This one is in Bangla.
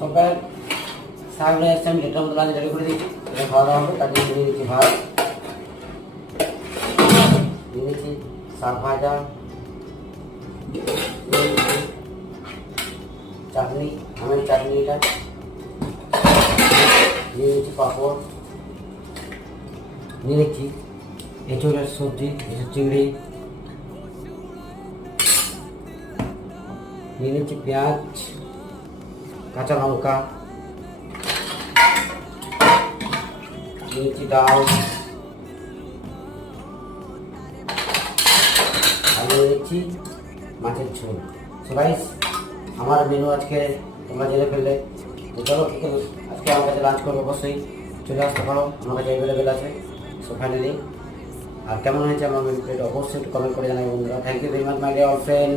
সকাল শাক নিয়ে এসছি, আমি ডেটার মতো লাঞ্চ রেডি করে দিচ্ছি। এটা খাওয়া দাওয়া হবে, তার জন্য নিয়ে নিচ্ছি ভাত, নিয়ে নিচ্ছি শাক ভাজা, চাটনি, আমের চাটনি, এটা নিয়ে নিচ্ছি পাঁপড়, নিয়ে নিচ্ছি এঁচোড়ের সবজি, চিংড়ি, নিয়ে নিচ্ছি পেঁয়াজ, কাঁচা লঙ্কা, নিয়ে নিচ্ছি ডাল, আর নিয়ে নিচ্ছি মাছের ঝোল। সবাই আমার মেনু আজকে তোমরা জেনে ফেললে। তো চলো, আজকে আমার কাছে লাঞ্চ করবো, অবশ্যই চলে আসতে পারো, আমার কাছে অ্যাভেলেবেল আছে। সো ফাইনালি, আর কেমন হয়েছে আমার মেনু প্লেট অবশ্যই একটু কমেন্ট করে জানাই বন্ধুরা। Thank you very much my dear all friend.